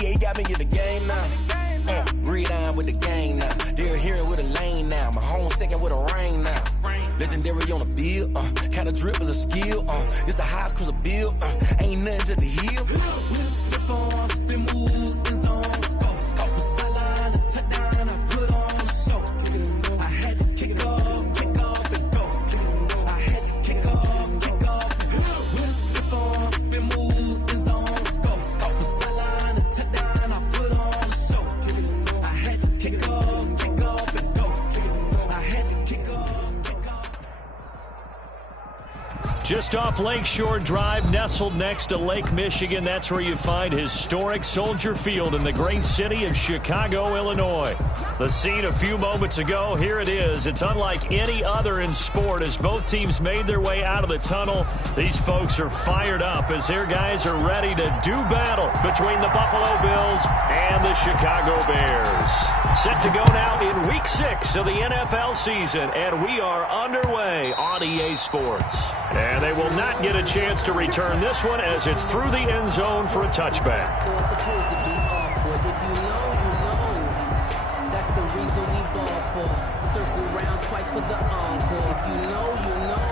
EA got me in the game now. Read on with the gang now. They're here with a lane now. My home second with a rain now. Legendary on the field, kinda drip as a skill, it's the highest cruiser bill, ain't nothing to the hill. Step on, spin move, in zone, score for sideline, a touchdown, I put on a show. I had to kick off and go. I had to kick off and go. Step on, spin move, in zone, score for sideline, a touchdown, I put on a show. I had to kick off and go. I had to kick off. Just off Lakeshore Drive, nestled next to Lake Michigan. That's where you find historic Soldier Field in the great city of Chicago, Illinois. The scene a few moments ago, here it is. It's unlike any other in sport as both teams made their way out of the tunnel. These folks are fired up as their guys are ready to do battle between the Buffalo Bills and the Chicago Bears. Set to go now in Week 6 of the NFL season, and we are underway on EA Sports. And they will not get a chance to return this one as it's through the end zone for a touchback. That's the reason we ball for. Circle round twice for the encore. If you know, you know.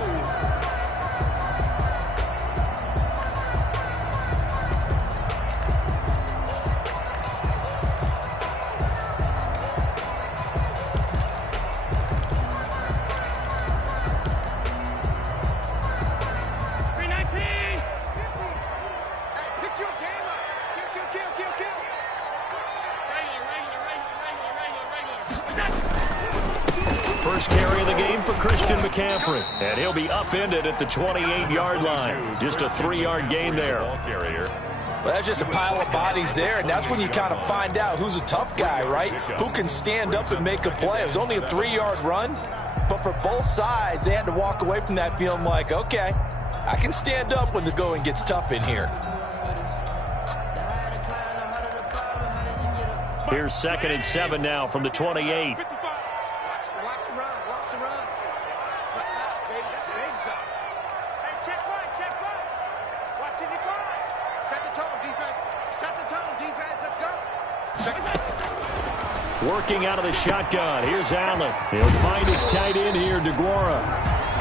First carry of the game for Christian McCaffrey. And he'll be upended at the 28-yard line. Just a 3-yard gain there. Well, that's just a pile of bodies there, and that's when you kind of find out who's a tough guy, right? Who can stand up and make a play. It was only a 3-yard run, but for both sides, they had to walk away from that feeling like, okay, I can stand up when the going gets tough in here. Here's 2nd and 7 now from the 28. Working out of the shotgun. Here's Allen. He'll find his tight end here, DeGuara.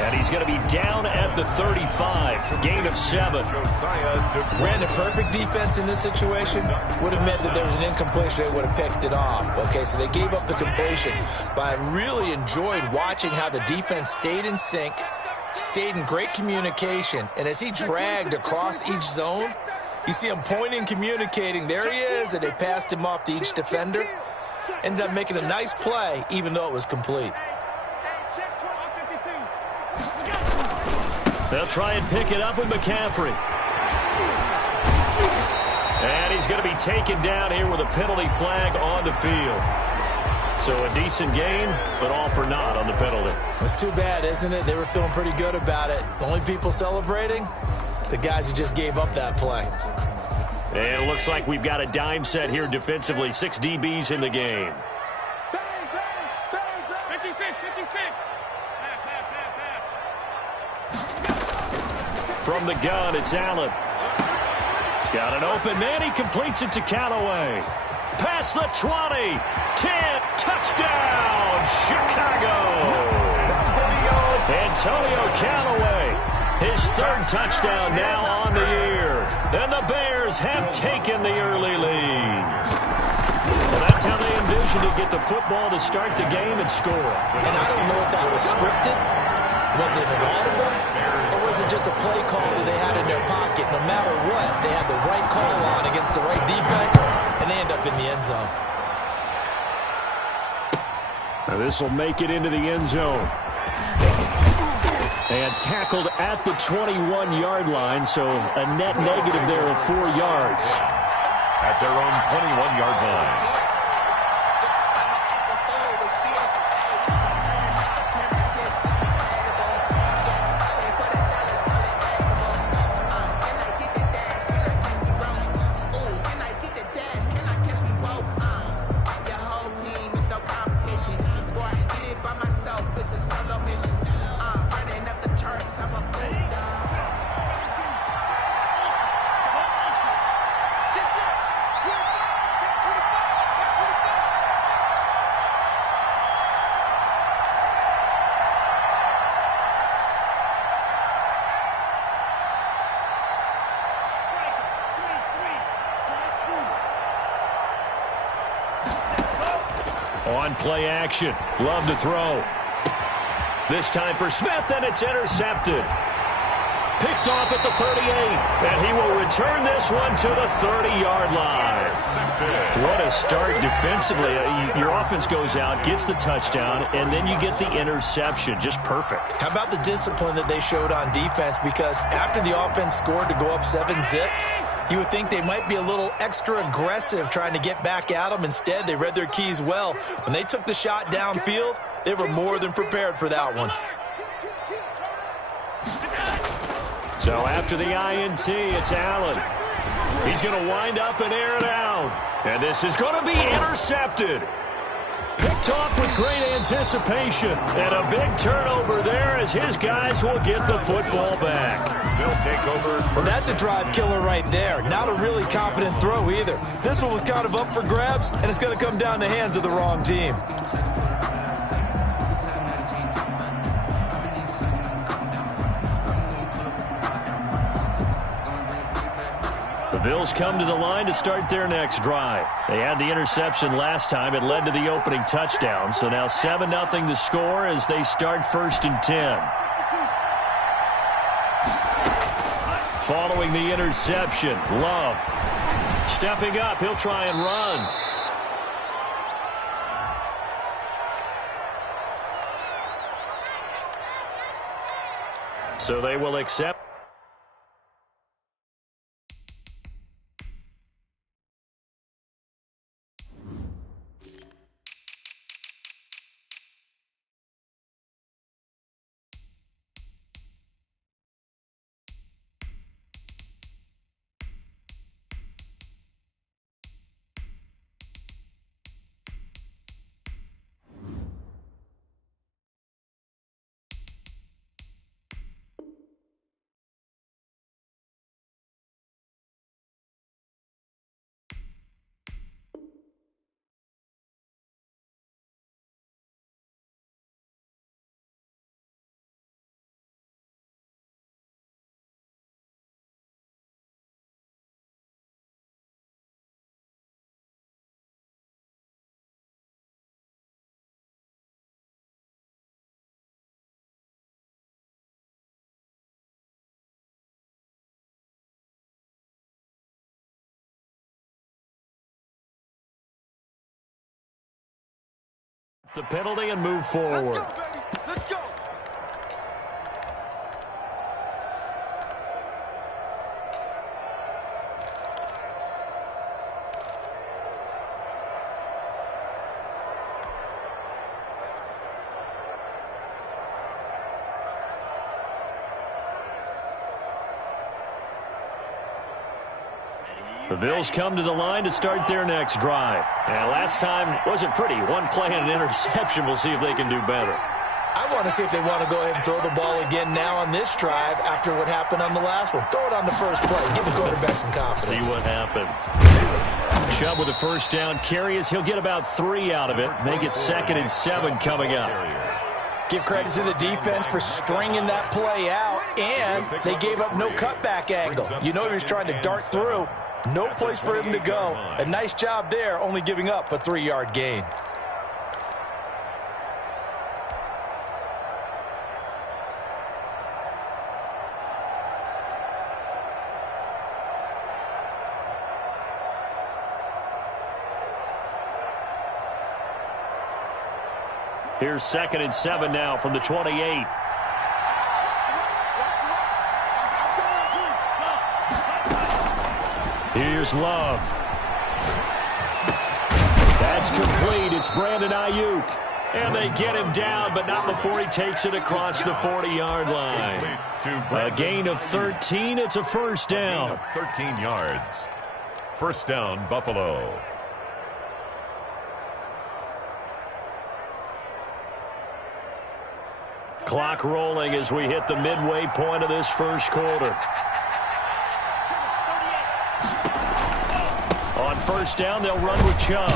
And he's going to be down at the 35. Gain of 7. Brandon, perfect defense in this situation would have meant that there was an incompletion. They would have picked it off. Okay, so they gave up the completion. But I really enjoyed watching how the defense stayed in sync, stayed in great communication. And as he dragged across each zone, you see him pointing, communicating. There he is, and they passed him off to each defender. Ended up making a nice play, even though it was complete. They'll try and pick it up with McCaffrey. And he's going to be taken down here with a penalty flag on the field. So a decent gain, but all for naught on the penalty. It's too bad, isn't it? They were feeling pretty good about it. The only people celebrating, the guys who just gave up that play. And it looks like we've got a dime set here defensively. 6 DBs in the game. 56. From the gun, it's Allen. He's got an open man. He completes it to Callaway. Past the 20. 10. Touchdown, Chicago. Antonio Callaway. His 3rd touchdown now on the year. And the Bears have taken the early lead. Well, that's how they envisioned to get the football to start the game and score. And I don't know if that was scripted. Was it an audible? Or was it just a play call that they had in their pocket? No matter what, they had the right call on against the right defense, and they end up in the end zone. Now this will make it into the end zone. And tackled at the 21-yard line, so a net negative there of 4 yards. At their own 21-yard line. On play action. Love to throw. This time for Smith, and it's intercepted. Picked off at the 38, and he will return this one to the 30-yard line. What a start defensively. Your offense goes out, gets the touchdown, and then you get the interception. Just perfect. How about the discipline that they showed on defense? Because after the offense scored to go up 7-zip, you would think they might be a little extra aggressive trying to get back at them. Instead, they read their keys well. When they took the shot downfield, they were more than prepared for that one. So after the INT, it's Allen. He's going to wind up and air it out. And this is going to be intercepted. Picked off with great anticipation. And a big turnover there as his guys will get the football back. They'll take over. Well, that's a drive killer right there. Not a really confident throw either. This one was kind of up for grabs, and it's going to come down the hands of the wrong team. The Bills come to the line to start their next drive. They had the interception last time. It led to the opening touchdown. So now 7-0 to score as they start 1st and 10. Following the interception, Love. Stepping up, he'll try and run. So they will accept. The penalty and move forward. Let's go. The Bills come to the line to start their next drive. And last time wasn't pretty. One play and an interception. We'll see if they can do better. I want to see if they want to go ahead and throw the ball again now on this drive after what happened on the last one. Throw it on the first play. Give the quarterback some confidence. See what happens. Chubb with a first down carry as he'll get about 3 out of it. Make it 2nd and 7 coming up. Give credit to the defense for stringing that play out, and they gave up no cutback angle. You know he was trying to dart through. No place for him to go. A nice job there, only giving up a 3-yard gain. Here's 2nd and 7 now from the 28. Here's Love. That's complete. It's Brandon Ayuk. And they get him down, but not before he takes it across the 40-yard line. A gain of 13. It's a first down. 13 yards. First down, Buffalo. Clock rolling as we hit the midway point of this first quarter. On first down, they'll run with Chubb.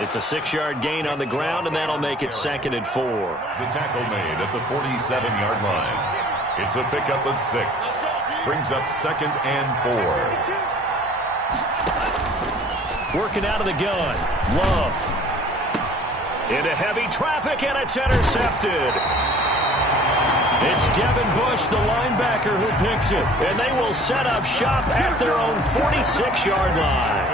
It's a 6-yard gain on the ground, and that'll make it 2nd and 4. The tackle made at the 47-yard line. It's a pickup of 6. Brings up 2nd and 4. Working out of the gun. Love. Into heavy traffic, and it's intercepted. It's Devin Bush, the linebacker, who picks it. And they will set up shop at their own 46-yard line.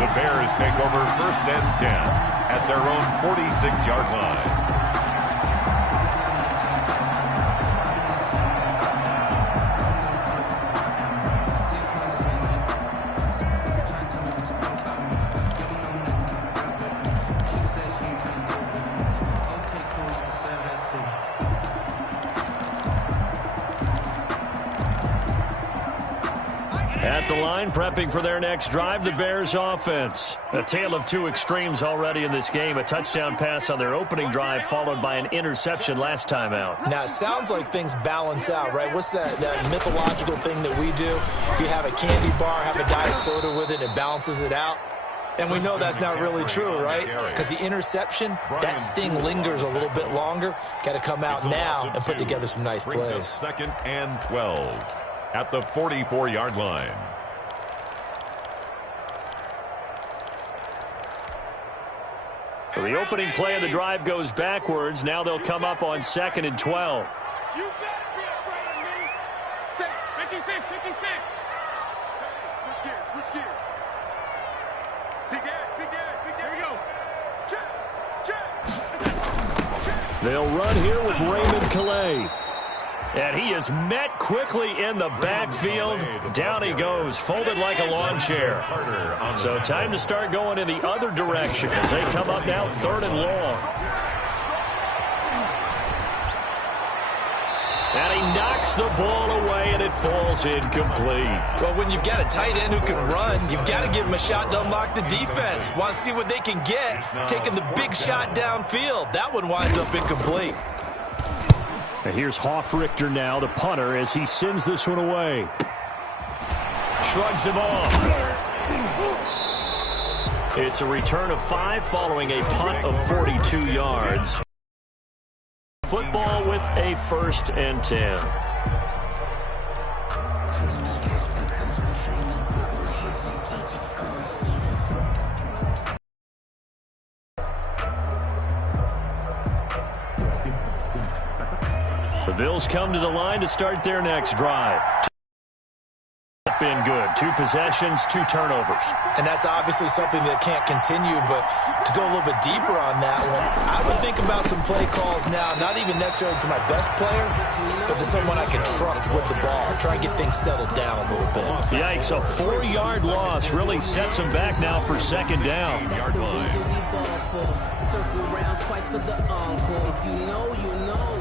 The Bears take over 1st and 10 at their own 46-yard line. At the line, prepping for their next drive, the Bears offense. A tale of two extremes already in this game. A touchdown pass on their opening drive, followed by an interception last time out. Now, it sounds like things balance out, right? What's that mythological thing that we do? If you have a candy bar, have a diet soda with it, it balances it out. And we know that's not really true, right? Because the interception, that sting lingers a little bit longer. Got to come out now and put together some nice plays. 2nd and 12 at the 44-yard line. So the opening play of the drive goes backwards. Now they'll come up on 2nd and 12. You better be afraid of me. 56. Switch gears. Big Ed. Here we go. Check. They'll run here with Raymond Calais. And he is met quickly in the backfield. Down he goes, folded like a lawn chair. So time to start going in the other direction as they come up now 3rd and long. And he knocks the ball away, and it falls incomplete. Well, when you've got a tight end who can run, you've got to give him a shot to unlock the defense. Want to see what they can get, taking the big shot downfield. That one winds up incomplete. And here's Hoffrichter now, the punter, as he sends this one away. Shrugs him off. It's a return of 5 following a punt of 42 yards. Football with a 1st and 10. The Bills come to the line to start their next drive. Been good. 2 possessions, 2 turnovers. And that's obviously something that can't continue, but to go a little bit deeper on that one, I would think about some play calls now, not even necessarily to my best player, but to someone I can trust with the ball. Try and get things settled down a little bit. Yikes, a 4-yard loss really sets them back now for 2nd down. Circle around twice for the encore. If you know, you know.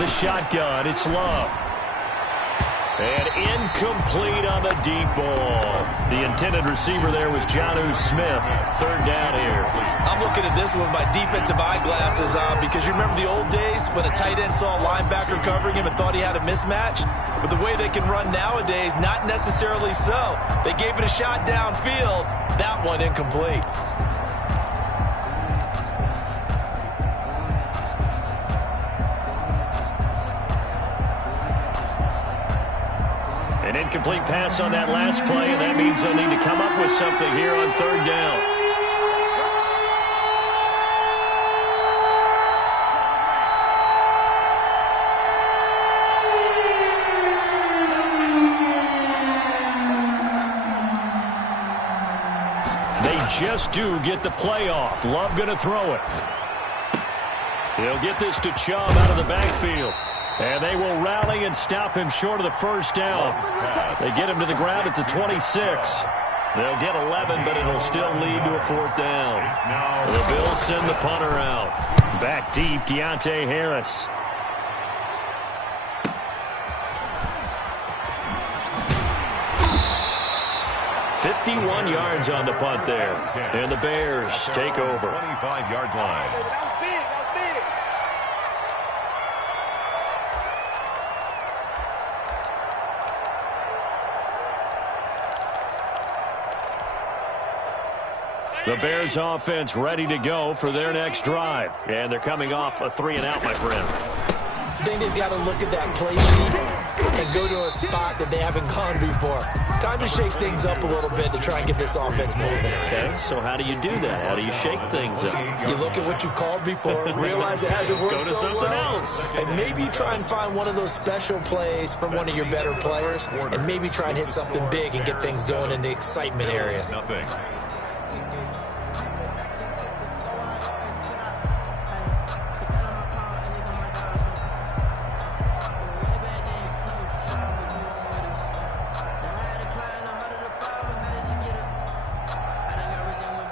The shotgun, it's Love. And incomplete on the deep ball. The intended receiver there was Jonnu Smith. 3rd down here. I'm looking at this one with my defensive eyeglasses on because you remember the old days when a tight end saw a linebacker covering him and thought he had a mismatch? But the way they can run nowadays, not necessarily so. They gave it a shot downfield. That one incomplete. An incomplete pass on that last play, and that means they'll need to come up with something here on 3rd down. They just do get the play off. Love going to throw it. He'll get this to Chubb out of the backfield. And they will rally and stop him short of the 1st down. They get him to the ground at the 26. They'll get 11, but it'll still lead to a 4th down. The Bills send the punter out. Back deep, Deontay Harris. $51 yards on the punt there. And the Bears take over. 25-yard line. The Bears offense ready to go for their next drive. And they're coming off a 3-and-out, my friend. I think they've got to look at that play sheet and go to a spot that they haven't gone before. Time to shake things up a little bit to try and get this offense moving. Okay, so how do you do that? How do you shake things up? You look at what you've called before, realize it hasn't worked so well, and maybe try and find one of those special plays from one of your better players, and maybe try and hit something big and get things going in the excitement area. Nothing.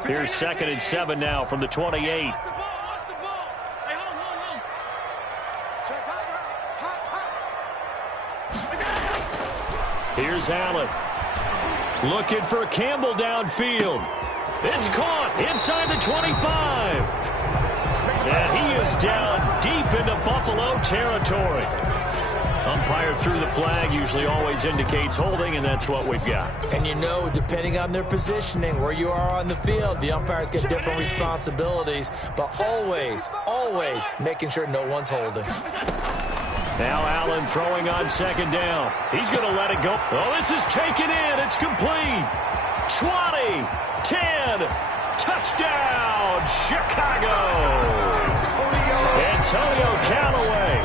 Here's 2nd and 7 now from the 28. Here's Allen. Looking for Campbell downfield. It's caught inside the 25. And he is down deep into Buffalo territory. Umpire threw the flag, usually always indicates holding, and that's what we've got. And you know, depending on their positioning, where you are on the field, the umpires get different responsibilities, but always, always making sure no one's holding. Now Allen throwing on 2nd down. He's going to let it go. Oh, this is taken in. It's complete. 20, 10, touchdown, Chicago. Antonio Callaway,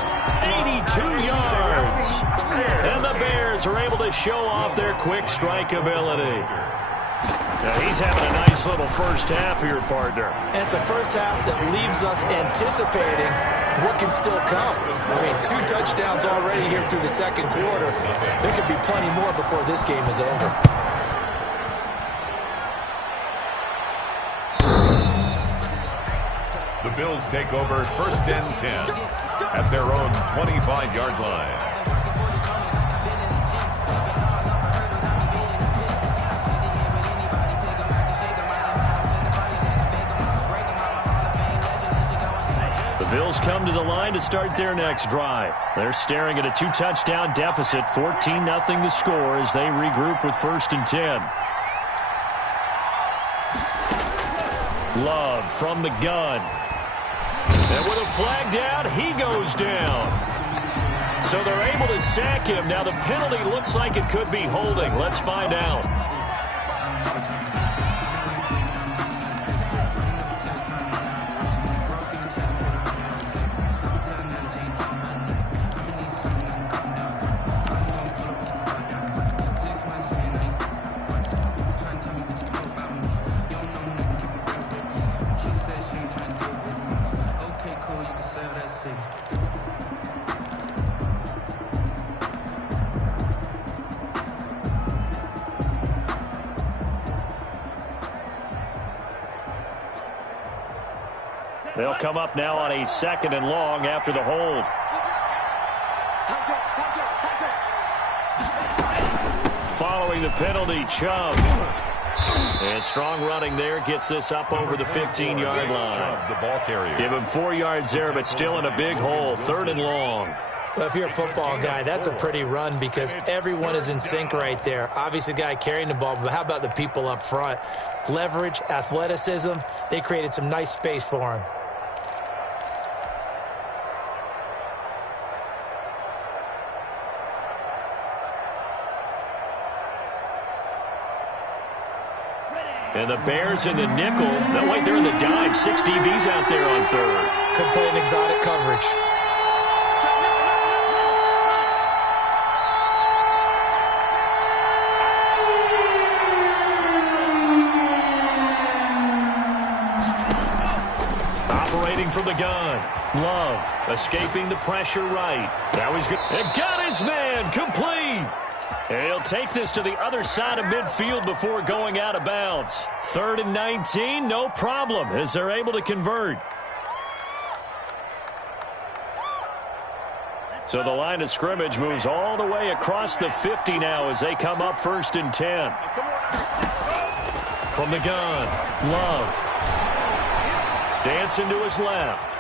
82 yards. And the Bears are able to show off their quick strike ability. Now he's having a nice little first half here, partner. And it's a first half that leaves us anticipating what can still come. I mean, 2 touchdowns already here through the 2nd quarter. There could be plenty more before this game is over. The Bills take over 1st and 10 at their own 25-yard line. The Bills come to the line to start their next drive. They're staring at a 2-touchdown deficit, 14-0 the score as they regroup with 1st and 10. Love from the gun. And with a flag down, he goes down. So they're able to sack him. Now the penalty looks like it could be holding. Let's find out. They'll come up now on a 2nd and long after the hold. Following the penalty, Chubb. And strong running there gets this up over the 15-yard line. The ball carrier. Give him 4 yards there, but still in a big hole. 3rd and long. Well, if you're a football guy, that's a pretty run because everyone is in sync right there. Obviously, the guy carrying the ball, but how about the people up front? Leverage, athleticism, they created some nice space for him. And the Bears in the nickel. No, wait, they're in the dime. 6 DBs out there on 3rd. Could play an exotic coverage. Operating from the gun. Love escaping the pressure right. Now he's good. And got his man complete. And he'll take this to the other side of midfield before going out of bounds. 3rd and 19, no problem, as they're able to convert. So the line of scrimmage moves all the way across the 50 now as they come up 1st and 10. From the gun, Love. Dancing to his left.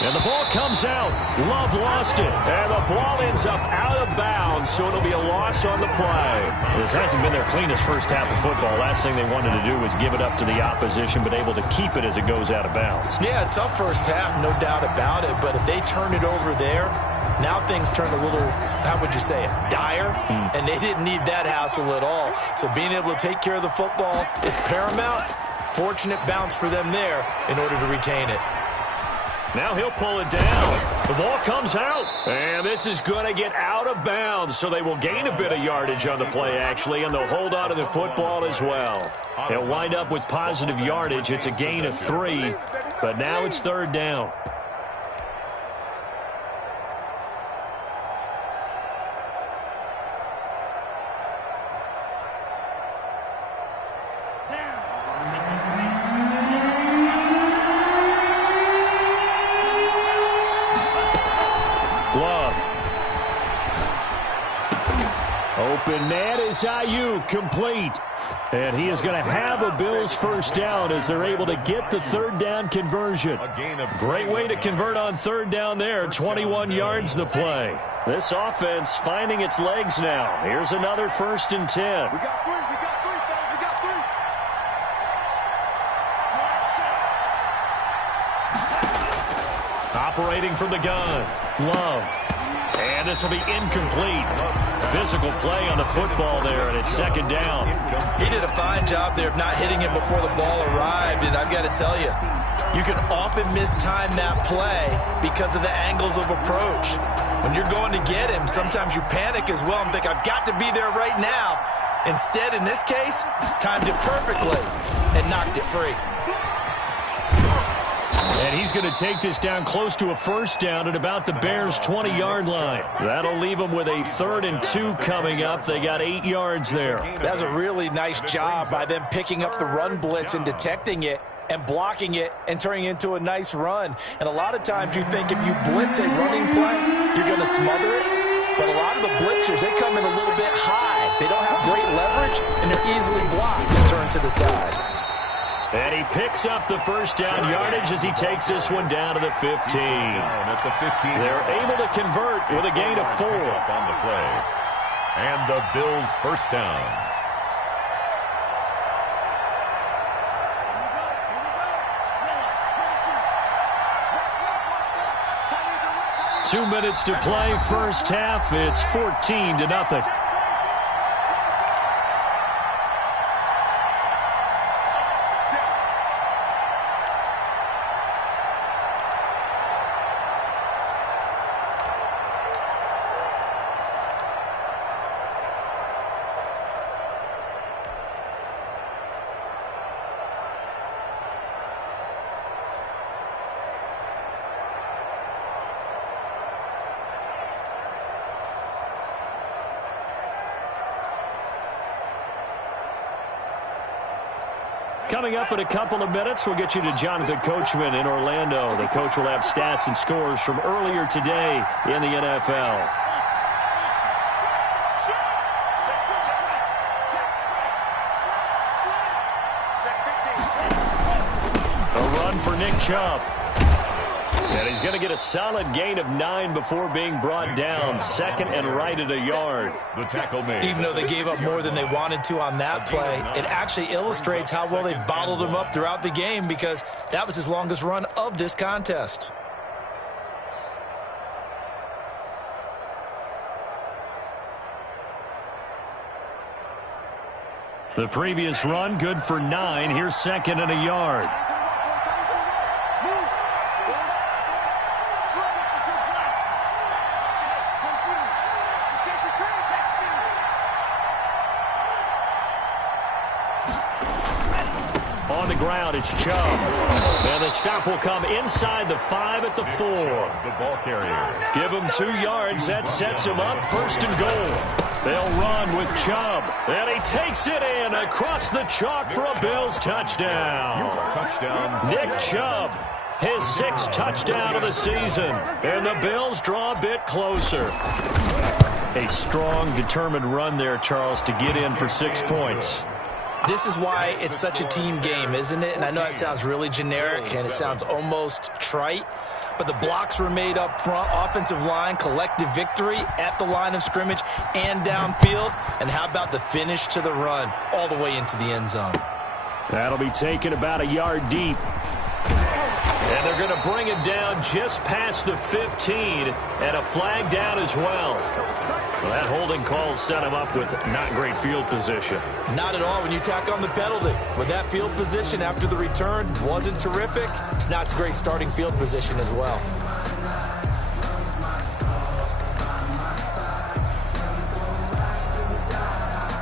And the ball comes out. Love lost it. And the ball ends up out of bounds, so it'll be a loss on the play. This hasn't been their cleanest first half of football. Last thing they wanted to do was give it up to the opposition, but able to keep it as it goes out of bounds. Yeah, tough first half, no doubt about it. But if they turn it over there, now things turn a little, how would you say it, dire? And they didn't need that hassle at all. So being able to take care of the football is paramount. Fortunate bounce for them there in order to retain it. Now he'll pull it down. The ball comes out. And this is going to get out of bounds, so they will gain a bit of yardage on the play, actually, and they'll hold on to the football as well. They'll wind up with positive yardage. It's a gain of 3, but now it's third down. Open man is Ayuk, complete. And he is going to have a Bills first down as they're able to get the third down conversion. Great way to convert on third down there. 21 yards the play. This offense finding its legs now. Here's another 1st and 10. We got 3, fellas, we got 3. Operating from the gun. Love. And this will be incomplete. Physical play on the football there, and it's second down. He did a fine job there of not hitting him before the ball arrived, and I've got to tell you, you can often mistime that play because of the angles of approach. When you're going to get him, sometimes you panic as well and think, I've got to be there right now. Instead, in this case, timed it perfectly and knocked it free. And he's going to take this down close to a first down at about the Bears' 20-yard line. That'll leave them with a 3rd and 2 coming up. They got 8 yards there. That's a really nice job by them picking up the run blitz and detecting it and blocking it and turning it into a nice run. And a lot of times you think if you blitz a running play, you're going to smother it. But a lot of the blitzers, they come in a little bit high. They don't have great leverage, and they're easily blocked and turned to the side. And he picks up the first down yardage as he takes this one down to the 15. They're able to convert with a gain of 4 on the play. And the Bills first down. Two minutes to play, first half. It's 14-0. Coming up in a couple of minutes, we'll get you to Jonathan Coachman in Orlando. The coach will have stats and scores from earlier today in the NFL. A run for Nick Chubb. And he's going to get a solid gain of 9 before being brought down. 2nd and right at a yard. The tackle made. Even though they gave up more than they wanted to on that play, it actually illustrates how well they bottled him up throughout the game because that was his longest run of this contest. The previous run, good for 9. Here's 2nd and a yard. On the ground, it's Chubb. And the stop will come inside the 5 at the 4. The ball carrier. Give him 2 yards. That sets him up 1st and goal. They'll run with Chubb. And he takes it in across the chalk for a Bills touchdown. Touchdown. Nick Chubb, his 6th touchdown of the season. And the Bills draw a bit closer. A strong, determined run there, Charles, to get in for 6 points. This is why it's such a team game, isn't it? And I know it sounds really generic and it sounds almost trite, but the blocks were made up front. Offensive line, collective victory at the line of scrimmage and downfield. And how about the finish to the run all the way into the end zone? That'll be taken about a yard deep. And they're going to bring him down just past the 15, and a flag down as well. Well, that holding call set him up with not great field position. Not at all when you tack on the penalty. With that field position after the return wasn't terrific, it's not a great starting field position as well.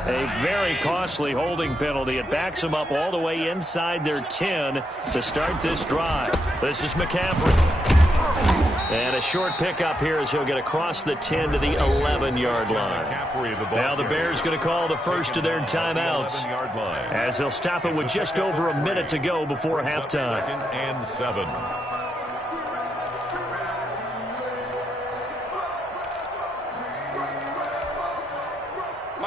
A very costly holding penalty. It backs them up all the way inside their 10 to start this drive. This is McCaffrey. And a short pickup here as he'll get across the 10 to the 11-yard line. Now the Bears going to call the first of their timeouts as they'll stop it with just over a minute to go before halftime. 2nd and 7.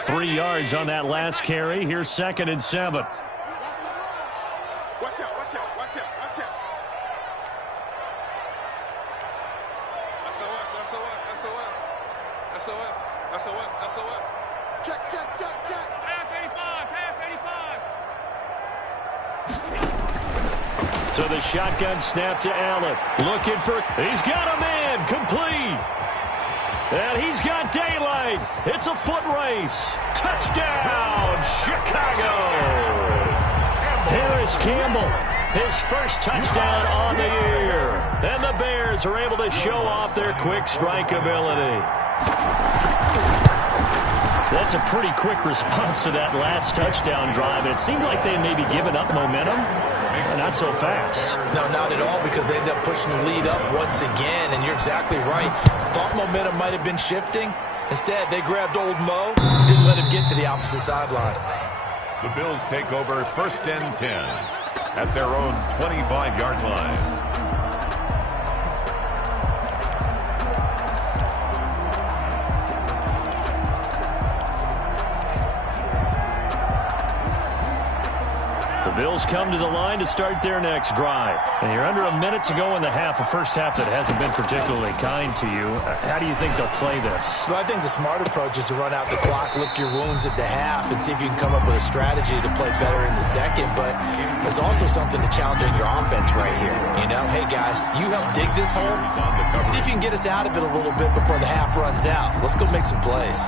Three yards on that last carry. Here's 2nd and 7. Watch out, watch out, watch out, watch out. SOS. Check. Half 85. So the shotgun snap to Allen. Looking for, he's got a man, complete. And he's got daylight. It's a foot race. Touchdown, Chicago. Harris Campbell, his first touchdown on the year. And the Bears are able to show off their quick strike ability. That's a pretty quick response to that last touchdown drive. It seemed like they may be giving up momentum. Not so fast. No, not at all, because they end up pushing the lead up once again, and you're exactly right. Thought momentum might have been shifting. Instead, they grabbed old Mo, didn't let him get to the opposite sideline. The Bills take over 1st and 10 at their own 25-yard line. Bills come to the line to start their next drive. And you're under a minute to go in the half, a first half that hasn't been particularly kind to you. How do you think they'll play this? Well, I think the smart approach is to run out the clock, lick your wounds at the half, and see if you can come up with a strategy to play better in the second. But there's also something to challenging your offense right here. You know, hey, guys, you help dig this hole. See if you can get us out of it a little bit before the half runs out. Let's go make some plays.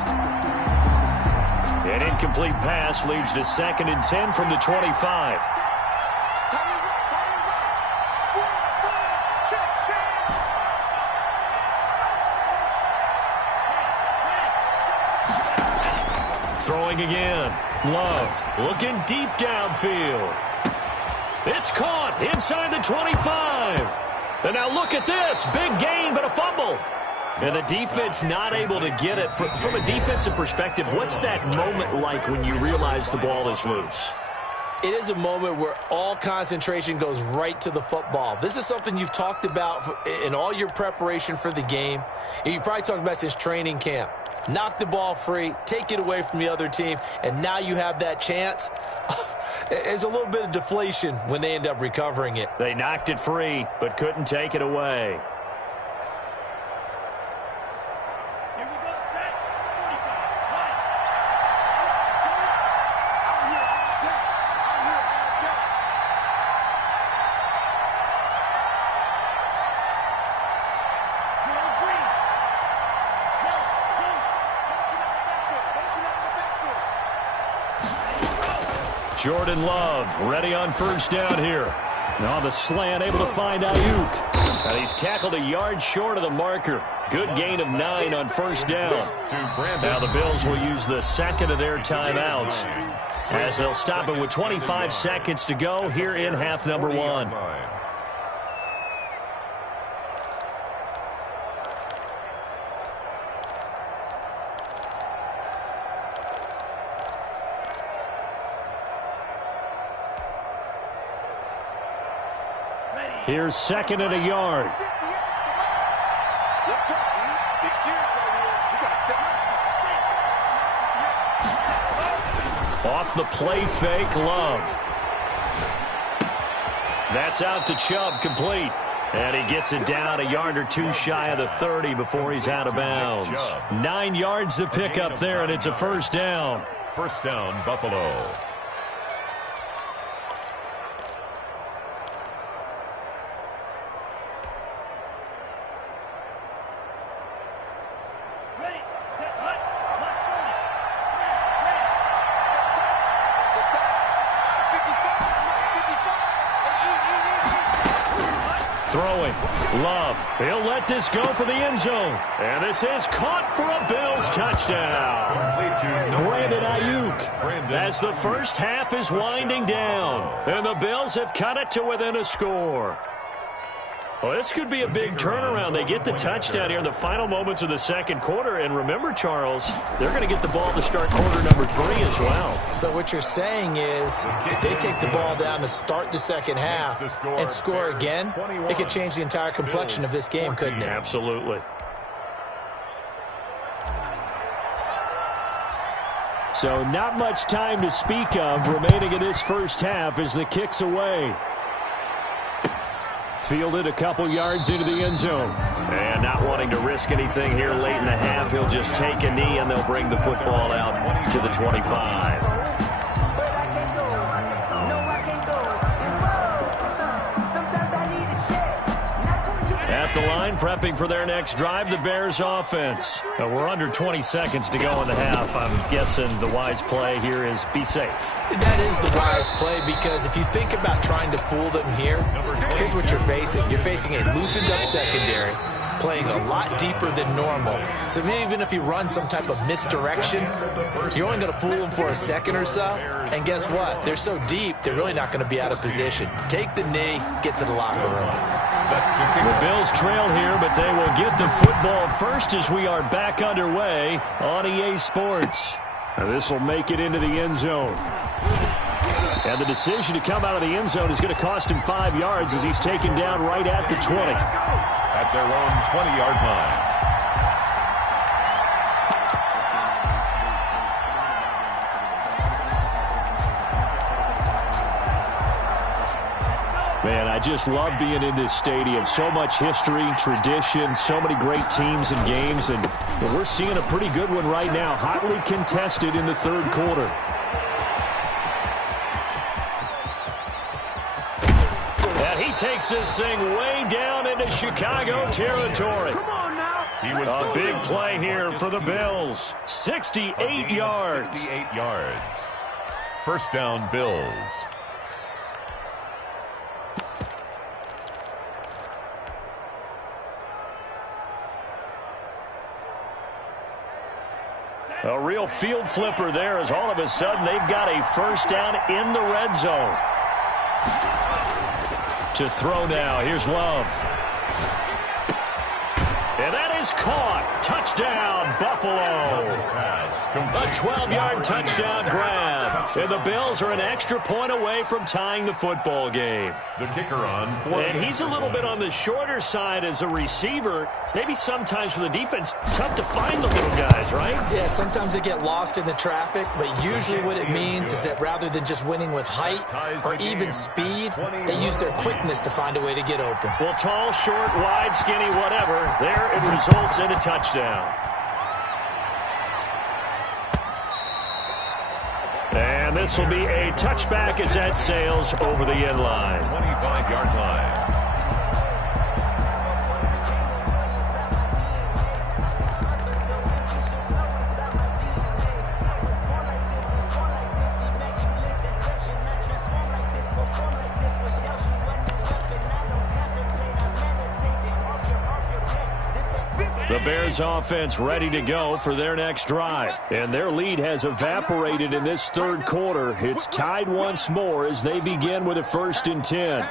An incomplete pass leads to 2nd and 10 from the 25. Throwing again. Love looking deep downfield. It's caught inside the 25. And now look at this. Big gain, but a fumble. And the defense not able to get it. From a defensive perspective, what's that moment like when you realize the ball is loose? It is a moment where all concentration goes right to the football. This is something you've talked about in all your preparation for the game. And you probably talked about since training camp. Knock the ball free, take it away from the other team, and now you have that chance. There's a little bit of deflation when they end up recovering it. They knocked it free, but couldn't take it away. Jordan Love ready on first down here. Now the slant able to find Ayuk. And he's tackled a yard short of the marker. Good gain of 9 on first down. Now the Bills will use the second of their timeouts as they'll stop it with 25 seconds to go here in half number 1. Here's 2nd and a yard. Off the play fake, Love. That's out to Chubb, complete. And he gets it down a yard or two shy of the 30 before he's out of bounds. 9 yards to pick up there, and it's a first down. First down, Buffalo. Throwing. Love. He'll let this go for the end zone. And this is caught for a Bills touchdown. Brandon Ayuk. As the first half is winding down. And the Bills have cut it to within a score. Well, this could be a big turnaround. They get the touchdown here in the final moments of the second quarter. And remember, Charles, they're going to get the ball to start quarter number 3 as well. So what you're saying is if they take the ball down to start the second half and score again, it could change the entire complexion of this game, couldn't it? Absolutely. So not much time to speak of remaining in this first half as the kick's away. Fielded a couple yards into the end zone. And not wanting to risk anything here late in the half, he'll just take a knee and they'll bring the football out to the 25. At the line, prepping for their next drive, the Bears offense. We're under 20 seconds to go in the half. I'm guessing the wise play here is be safe. That is the wise play because if you think about trying to fool them here, here's what you're facing. You're facing a loosened up secondary, playing a lot deeper than normal. So even if you run some type of misdirection, you're only going to fool them for a second or so. And guess what? They're so deep, they're really not going to be out of position. Take the knee, get to the locker room. The Bills trail here, but they will get the football first as we are back underway on EA Sports. This will make it into the end zone. And the decision to come out of the end zone is going to cost him 5 yards as he's taken down right at the 20. At their own 20-yard line. Man, I just love being in this stadium. So much history, tradition, so many great teams and games, and we're seeing a pretty good one right now, hotly contested in the third quarter. And he takes this thing way down into Chicago territory. Come on now. A big play here for the Bills. 68 yards. 68 yards. First down, Bills. A real field flipper there as all of a sudden they've got a first down in the red zone. To throw now, here's Love. And that is caught. Touchdown, Buffalo. A 12-yard touchdown grab. And the Bills are an extra point away from tying the football game. The kicker on. And he's a little bit on the shorter side as a receiver. Maybe sometimes for the defense, tough to find the little guys, right? Yeah, sometimes they get lost in the traffic, but usually what it means is that rather than just winning with height or even speed, they use their quickness to find a way to get open. Well, tall, short, wide, skinny, whatever, there it results in a touchdown. And this will be a touchback as that sails over the end line. 25-yard line. The Bears offense ready to go for their next drive. And their lead has evaporated in this third quarter. It's tied once more as they begin with a 1st and 10.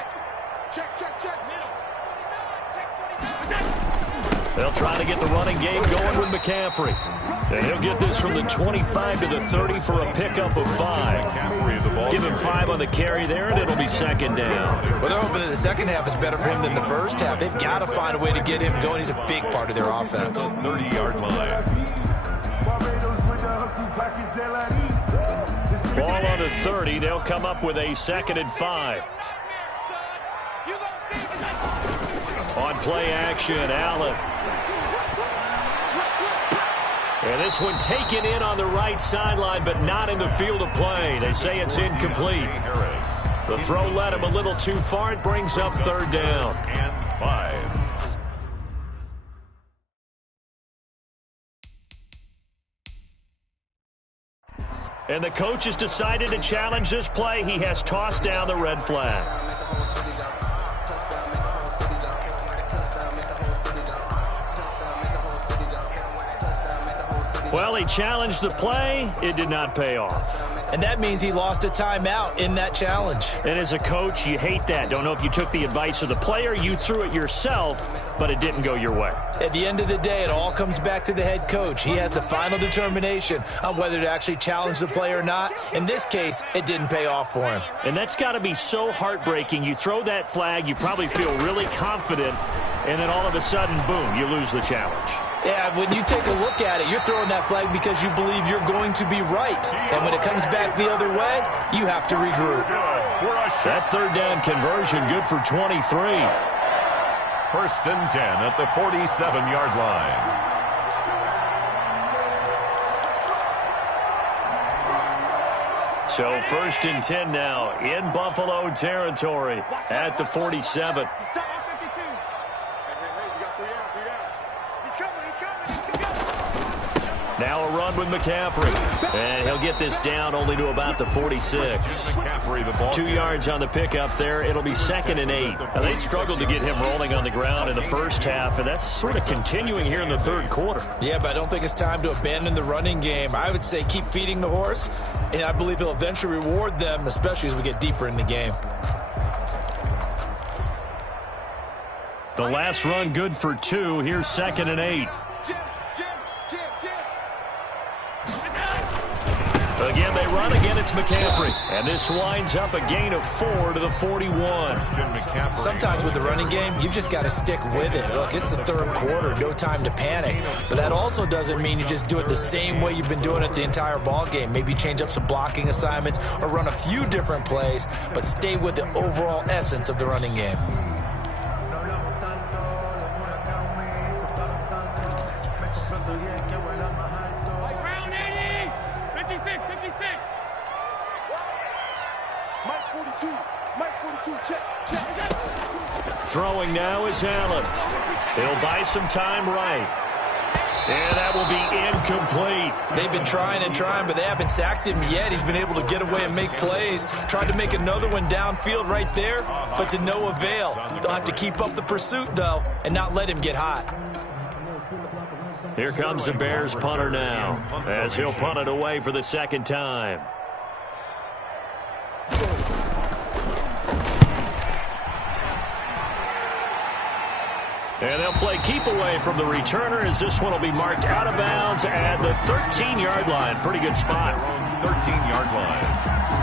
They'll try to get the running game going with McCaffrey. And he'll get this from the 25 to the 30 for a pickup of 5. Give him 5 on the carry there, and it'll be 2nd down. Well, they're hoping that the second half is better for him than the first half. They've got to find a way to get him going. He's a big part of their offense. 30-yard line. Ball on the 30. They'll come up with a 2nd and 5. On play action, Allen. And this one taken in on the right sideline, but not in the field of play. They say it's incomplete. The throw led him a little too far. It brings up third down. And 5. And the coach has decided to challenge this play. He has tossed down the red flag. Well, he challenged the play. It did not pay off. And that means he lost a timeout in that challenge. And as a coach, you hate that. Don't know if you took the advice of the player. You threw it yourself, but it didn't go your way. At the end of the day, it all comes back to the head coach. He has the final determination on whether to actually challenge the play or not. In this case, it didn't pay off for him. And that's got to be so heartbreaking. You throw that flag, you probably feel really confident, and then all of a sudden, boom, you lose the challenge. Yeah, when you take a look at it, you're throwing that flag because you believe you're going to be right. And when it comes back the other way, you have to regroup. That third down conversion, good for 23. 1st and 10 at the 47-yard line. So 1st and 10 now in Buffalo territory at the 47. Now a run with McCaffrey. And he'll get this down only to about the 46. 2 yards on the pickup there. It'll be 2nd and 8. Now, they struggled to get him rolling on the ground in the first half, and that's sort of continuing here in the third quarter. Yeah, but I don't think it's time to abandon the running game. I would say keep feeding the horse, and I believe he'll eventually reward them, especially as we get deeper in the game. The last run good for 2. Here's 2nd and 8. Again, they run. Again, it's McCaffrey. And this winds up a gain of 4 to the 41. Sometimes with the running game, you've just got to stick with it. Look, it's the third quarter. No time to panic. But that also doesn't mean you just do it the same way you've been doing it the entire ball game. Maybe change up some blocking assignments or run a few different plays, but stay with the overall essence of the running game. Throwing now is Allen. He'll buy some time right. And that will be incomplete. They've been trying and trying, but they haven't sacked him yet. He's been able to get away and make plays. Tried to make another one downfield right there, but to no avail. They'll have to keep up the pursuit, though, and not let him get hot. Here comes the Bears punter now, as he'll punt it away for the second time. And they'll play keep away from the returner as this one will be marked out of bounds at the 13-yard line. Pretty good spot. 13-yard line.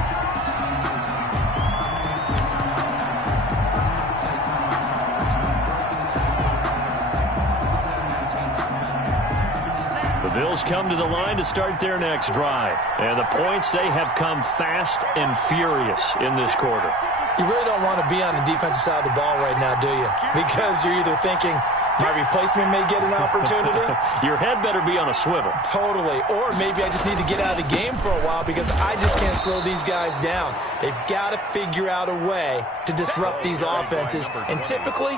The Bills come to the line to start their next drive. And the points, they have come fast and furious in this quarter. You really don't want to be on the defensive side of the ball right now, do you? Because you're either thinking, my replacement may get an opportunity. Your head better be on a swivel. Totally. Or maybe I just need to get out of the game for a while because I just can't slow these guys down. They've got to figure out a way to disrupt these offenses. And typically,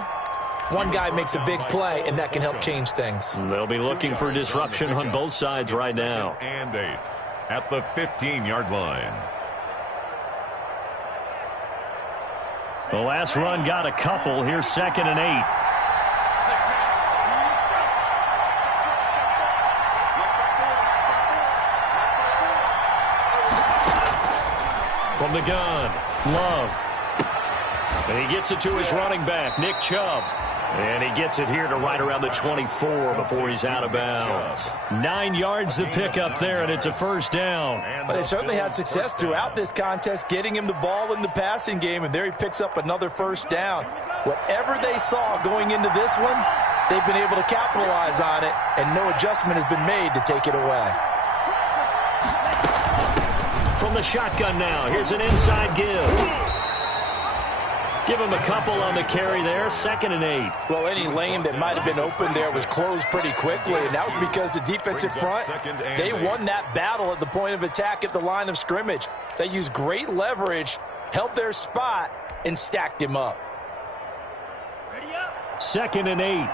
one guy makes a big play, and that can help change things. They'll be looking for disruption on both sides right now. And 8 at the 15-yard line. The last run got a couple. Here's 2nd and 8. From the gun, Love. And he gets it to his running back, Nick Chubb. And he gets it here to right around the 24 before he's out of bounds. 9 yards to pick up there, and it's a first down. But they certainly had success throughout this contest, getting him the ball in the passing game, and there he picks up another first down. Whatever they saw going into this one, they've been able to capitalize on it, and no adjustment has been made to take it away. From the shotgun now, here's an inside give. Give him a couple on the carry there, 2nd and 8. Well, any lane that might have been open there was closed pretty quickly, and that was because the defensive front, they won that battle at the point of attack at the line of scrimmage. They used great leverage, held their spot, and stacked him up. 2nd and 8.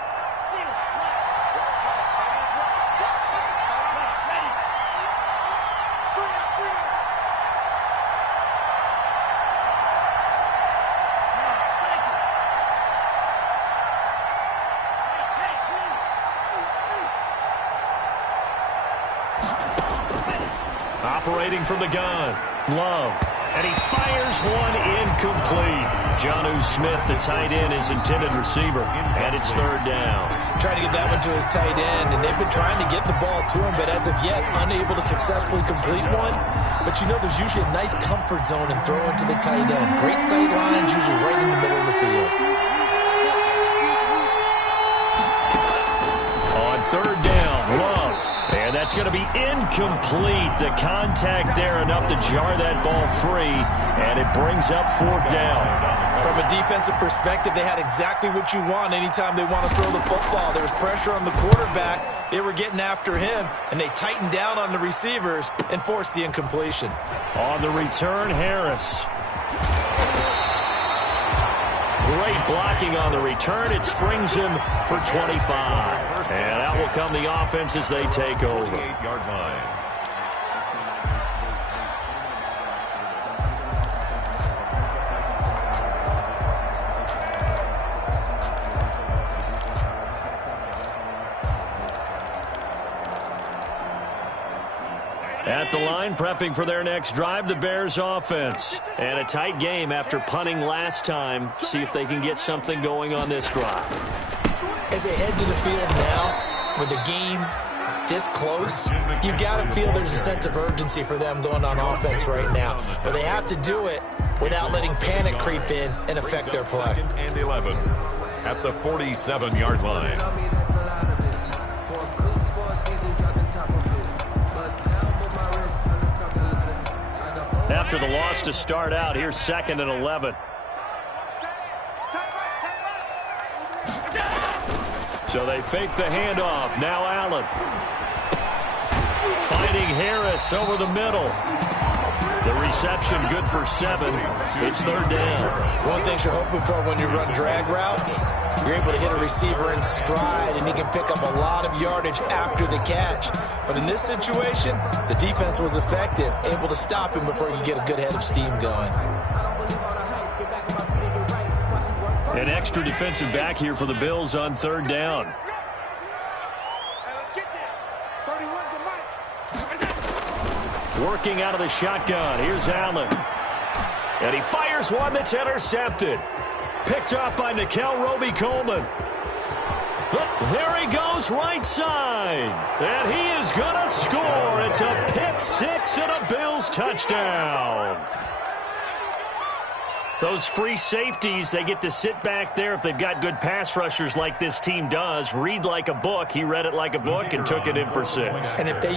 Operating from the gun, Love, and he fires one incomplete. Jonnu Smith, the tight end, is intended receiver, and it's 3rd down. Trying to get that one to his tight end, and they've been trying to get the ball to him, but as of yet, unable to successfully complete one. But you know, there's usually a nice comfort zone in throwing to the tight end. Great sight lines, usually right in the middle of the field. On 3rd down, Love. And that's going to be incomplete. The contact there enough to jar that ball free, and it brings up 4th down. From a defensive perspective, they had exactly what you want anytime they want to throw the football. There was pressure on the quarterback. They were getting after him, and they tightened down on the receivers and forced the incompletion. On the return, Harris. Great blocking on the return. It springs him for 25. And out will come the offense as they take over. 8-yard line. At the line, prepping for their next drive, the Bears offense. And a tight game after punting last time. See if they can get something going on this drive. As they head to the field now, with the game this close, you've got to feel there's a sense of urgency for them going on offense right now. But they have to do it without letting panic creep in and affect their play. 2nd and 11 at the 47-yard line. After the loss to start out, here's 2nd and 11. So they fake the handoff. Now Allen. Fighting Harris over the middle. The reception good for 7. It's 3rd down. One thing you're hoping for when you run drag routes, you're able to hit a receiver in stride, and he can pick up a lot of yardage after the catch. But in this situation, the defense was effective, able to stop him before he could get a good head of steam going. An extra defensive back here for the Bills on 3rd down. Working out of the shotgun. Here's Allen. And he fires one that's intercepted. Picked off by Nickel Roby-Coleman. There he goes right side. And he is going to score. It's a pick 6 and a Bills touchdown. Those free safeties, they get to sit back there if they've got good pass rushers like this team does. Read like a book. He read it like a book and took it in for 6. And if they